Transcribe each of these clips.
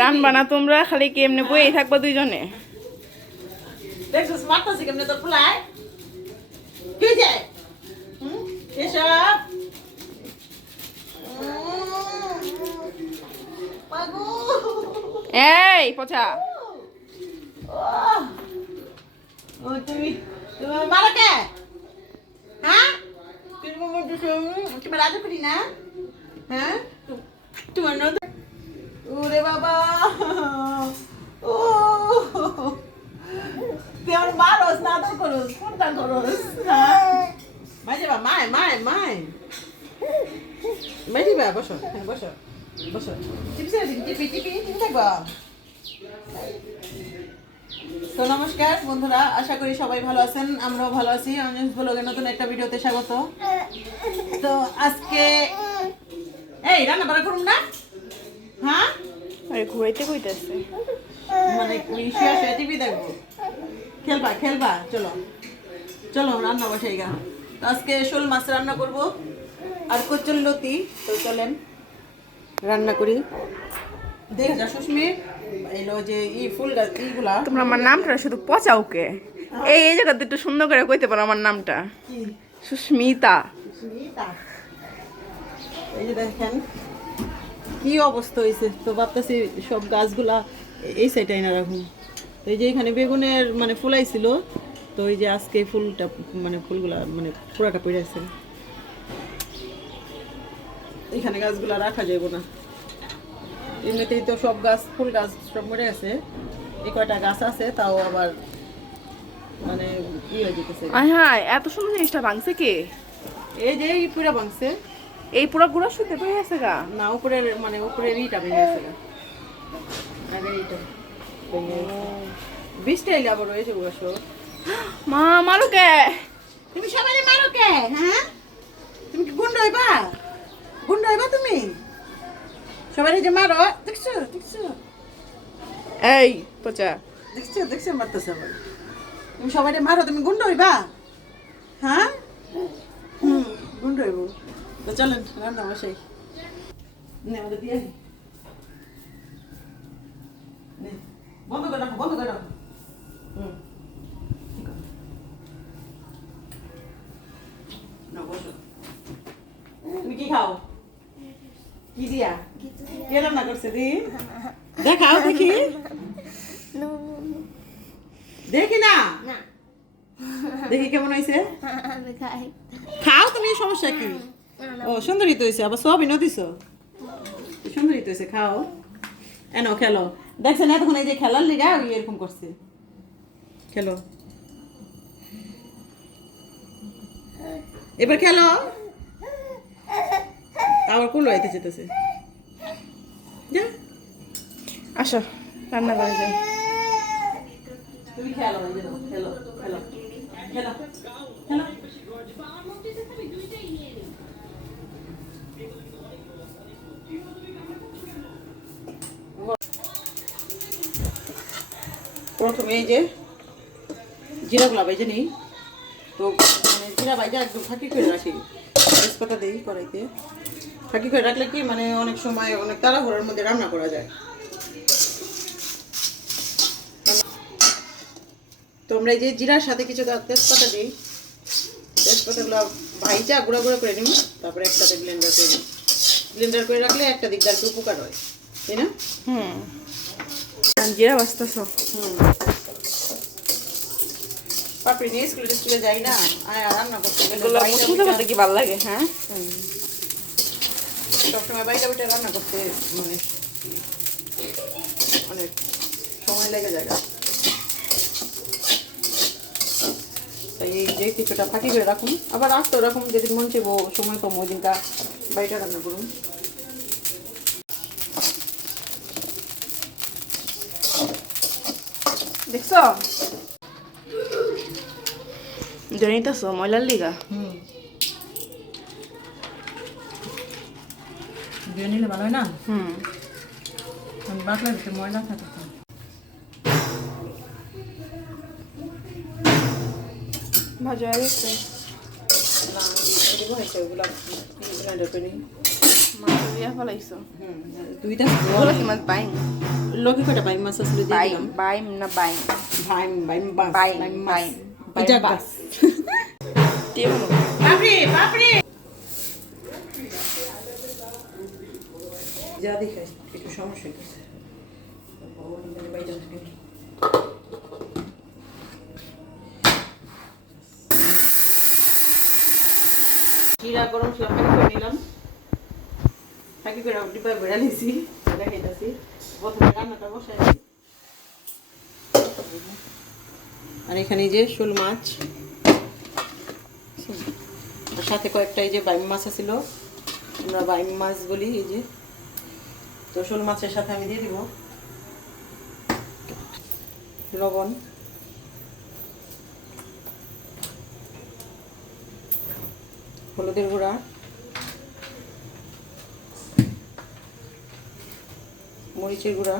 Run বানা তোমরা খালি কি এমনি বই থাকবা দুইজনে দেখছিস মারতাছি কেমনে তোর ফুলাই কি যায় এসব পাগু এই পচা ও তুমি মারা কে হ্যাঁ তুমি রাজা করি না হ্যাঁ তোমার নতুন ওরে বাবা ও তুই আমার মারস না তো করস কোনটা করস হ্যাঁ মাঝে বা মায় মায় মায় মাঝে বা বসো হ্যাঁ বসো বসো টিপি টিপি টিপি টিপি থাকবা তো নমস্কার বন্ধুরা, আশা করি সবাই ভালো আছেন, আমরাও ভালো আছি। অঞ্জনস ব্লগের নতুন একটা ভিডিওতে স্বাগত। তো আজকে এই রান্না বাড়া করুন না হ্যাঁ আরে ঘুরাইতে কইতাছে মানে শুয়ে শুয়ে টিভি দেখবো খেলবা খেলবা চলো চলো রান্না বসাই গা। তো আজকে শোল মাছ রান্না করব আর কচুরলতি। তো চলেন রান্না করি। দেখে যা সুস্মি এলো যে ই ফুল গাছ ইগুলা তোমরা আমার নামটা শুধু পচাওকে এই জায়গাতে একটু সুন্দর করে কইতে পারো আমার নামটা কি সুস্মিতা। সুস্মিতা এই যে দেখেন কি অবস্থা হয়েছে। তো ভাবতেছি সব গাছগুলা এই সাইডে না রাখুন। তো এই যে এখানে বেগুনের মানে ফুলাইছিল, তো এই যে আজকে ফুলটা মানে ফুলগুলা মানে পুরাটা পড়ে আছে। এখানে গাছগুলা রাখা যাইব না, এমনিতেই তো সব গাছ ফুল গাছ সব মরে গেছে। এই কয়টা গাছ আছে তাও আবার মানে ই হয়ে যেতেছে। হ্যাঁ এত সুন্দর জিনিসটা ভাঙছে কে? এই যে এই পুরা ভাঙছে, এই পুরো গুড়া শুতে পেয়ে গেছে গা না উপরের মানে উপরের ইটা ভেঙে গেছে গা। আর এইটা ভেঙে গেছে। বৃষ্টি এলে আবার রয়েছে গুলো সব। মা মারো কে? তুমি সবাই মারো কে? হ্যাঁ তুমি কি গুন্ড হইবা? গুন্ড হইবা তুমি? সবাই যে মারো দেখছো দেখছো এই পচা দেখছো দেখছো মারতেছে আবার। তুমি সবাই মারো, তুমি গুন্ড হইবা? হ্যাঁ গুন্ড হইব। তো চলেন রান্না বসাই। নে আমাদের দিয়ে নে বন্ধ করে রাখো বন্ধ করে রাখো। না বসো। তুমি কি খাও? কি দিয়া? কে রান্না করছে দি? দেখাও দেখি। দেখি না দেখি কেমন হয়েছে। খাও তুমি, সমস্যা কি? ও সুন্দরী তো হয়েছে, আবার সবই নদিস সুন্দরী তো হয়েছে, খাও এনো খেলো। দেখছেন এতক্ষণ এই যে খেলার লিগা এরকম করছে। খেলো এবার খেলো। আবার কুলো আইতে যেতেছে। যা আসো রান্না করে যাই। তুমি খেলো খেলো খেলো খেলো খেলো। প্রথমে এই যে জিরাগুলা বাইজে নিই। তো মানে জিরা বাইজা একদম ফাঁকি করে রাখি, তেজপাতা দিই কড়াইতে। ফাঁকি করে রাখলে কি মানে অনেক সময় অনেক তাড়াহুড়োর মধ্যে রান্না করা যায়। তো আমরা এই যে জিরার সাথে কিছু তেজপাতা দিই, তেজপাতাগুলো ভাইজা গুঁড়া গুঁড়া করে নিই, তারপরে একসাথে ব্লেন্ডার করে নিই। ব্লেন্ডার করে রাখলে একটা দিক দিয়ে উপকার হয়, তাই না? জিরা বাস্তাছ। পাপড়ি নিয়ে স্কুলে যাই না, রান্না করতে গেলে কি ভালো লাগে। হ্যাঁ সবসময় বাইরে বাইরে রান্না করতে মানে অনেক সময় লেগে যায়। তাই এই যে কিছুটা ফাঁকি করে রাখুন, আবার রাখতে রাখুন, যেদিন মন চাইবো সময় পাবো ওই দিনটা বাইরে রান্না করুন। দেখছো জনিতাছো ময়লার লিগা। দিয়ে নিলে ভালো হয় না? বাটলার ভিতরে ময়লা থাকে। ভাজা হয়ে গেছে। না হয়েছে ওগুলো এটা করে নিই। মাছ দিয়া ফলাইছো দুইটা বলো কি মাছ বাইম লোকে কটা বাইম মাছ আসলে দিয়ে বাইম দিলাম। বাইম না বাইম বাইম বাইম বাস বাইম বাইম বাইম মাছ এটা বাস দিয়ে বলো বাপরে বাপরে যা দেখাই একটু সমস্যা হইতেছে জিরা গরম মশলা প্যাকেট করে নিলাম প্যাকেট করে ডিব্বায় বেড়া নিয়েছি দেখাইতেছি প্রথমে রান্নাটা বসাই দিই। আর এখানে এই যে শোল মাছ আর সাথে কয়েকটা এই যে বাইম মাছ ছিল আমরা বাইম মাছ বলি এই যে তো শোল মাছের সাথে আমি দিয়ে দিব লবণ হলুদের গুঁড়া মরিচের গুঁড়া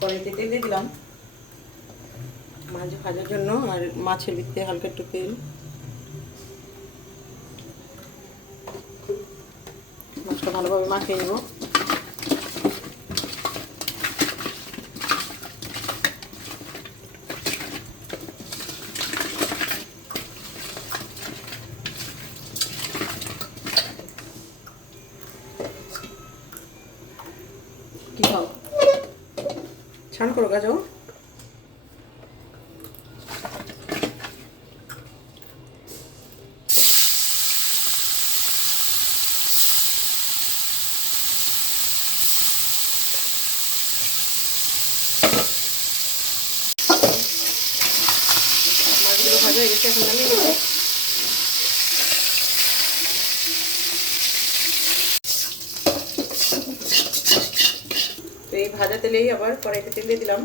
কড়াইতে তেল দিয়ে দিলাম মাছ ভাজার জন্য আর মাছের ভিতরে হালকা একটু তেল মাছটা ভালোভাবে মাখিয়ে নেব কি খাও ছান করো গাজো মাছগুলো ভাজা হয়ে গেছে এখন নামিয়ে নেব তো এই ভাজা তেলেই আবার কড়াইতে তেল দিয়ে দিলাম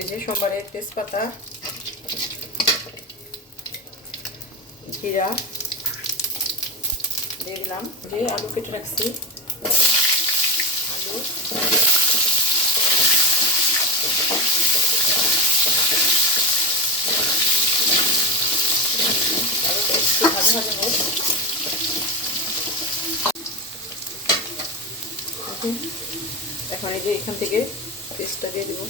এই যে সোমবারের তেজপাতা জিরা দিয়ে দিলাম যে আলু কেটে রাখছি আলু আলুটা একটু ভাজা ভাজা হোক এখন এই যে এখান থেকে পেস্টটা দিয়ে দেবো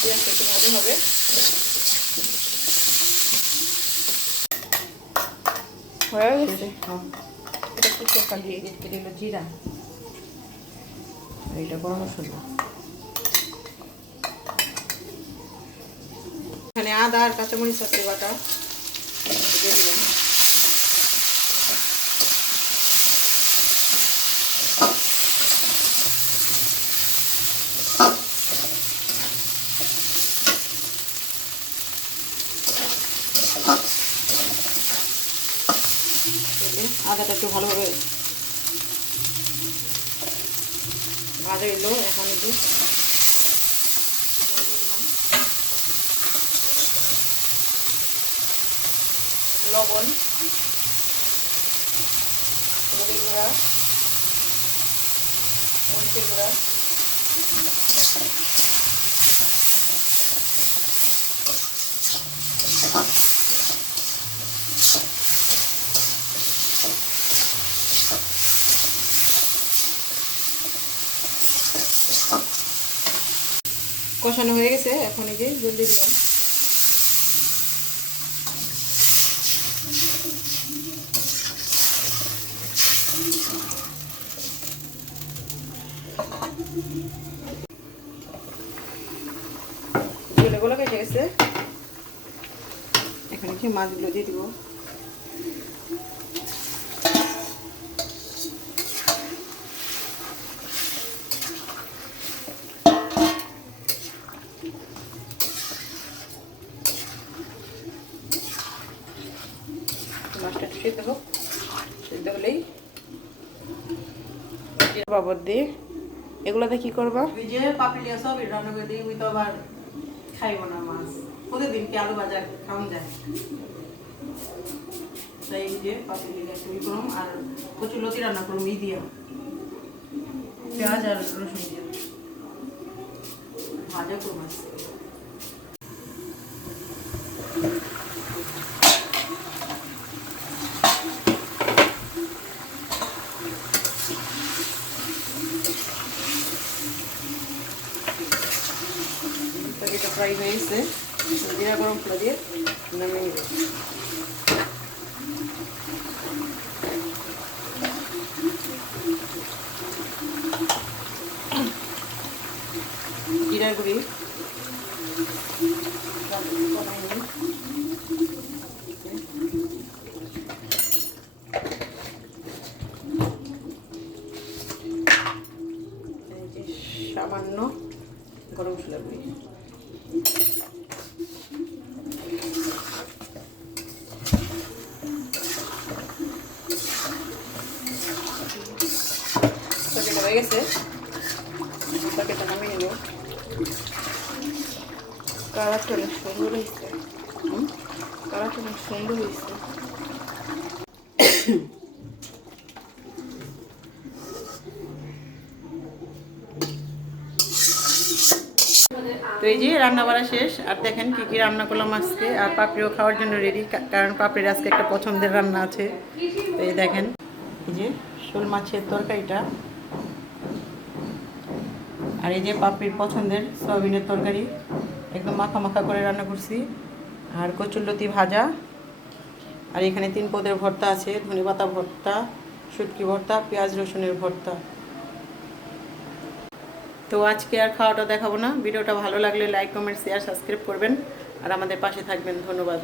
পেঁয়াজটা একটু ভাজা হবে হয়ে গেছে এটা একটু চোখা দিয়ে এটা হলো জিরা আর এটা গরম মশলা এখানে আদা আর কাঁচামরিচ আছে বাটা দিয়ে দিলাম আদাটা একটু ভালোভাবে ভাজা এলো এখন একটু লবণ হলুদের গুঁড়া মরিচের গুঁড়া কষানো হয়ে গেছে এখন এই যে জল দিয়ে দিলাম জলে গোলা কেটে গেছে এখন এই যে মাছগুলো দিয়ে দিব মাছটা একটু সিদ্ধ হোক সিদ্ধ হলেই বাবর দিয়ে এগুলোতে কি করবা? ওই যে পাপিলিয়া সব রান্না করে দিই, ওই তো আবার খাইব না মাছ, প্রতিদিন কি আলু ভাজা খাওয়া যায়, তাই এই যে পাপিলিয়া একটু ই করুম আর কচুর লতি রান্না করুম ই দিয়া পেঁয়াজ আর রসুন দিয়ে ভাজা করুম আজকে। তরকারিটা ফ্রাই হয়ে গেছে, জিরা গরম মশলা দিয়ে নামিয়ে নিব। জিরার গুঁড়ি সামান্য গরম মশলা গুঁড়ি, তরকারিটা হয়ে গেছে, তরকারিটা নামিয়ে নেব। কালারটা অনেক সুন্দর হয়েছে। কালারটা অনেক সুন্দর হয়েছে। তো এই যে রান্না বাড়া শেষ, আর দেখেন কি কি রান্না করলাম আজকে, আর পাপড়িও খাওয়ার জন্য রেডি, কারণ পাপড়ির আজকে একটা পছন্দের রান্না আছে। তো এই দেখেন এই যে শোল মাছের তরকারিটা, আর এই যে পাপড়ির পছন্দের সয়াবিনের তরকারি, একদম মাখা মাখা করে রান্না করছি, আর কচুরলতি ভাজা, আর এখানে 3 পদের ভর্তা আছে, ধনেপাতা ভর্তা, শুটকি ভর্তা, পেঁয়াজ রসুনের ভর্তা। তো আজকে আর খাওয়াটা দেখাবো না, ভিডিওটা ভালো লাগলে লাইক কমেন্ট শেয়ার সাবস্ক্রাইব করবেন আর আমাদের পাশে থাকবেন। ধন্যবাদ।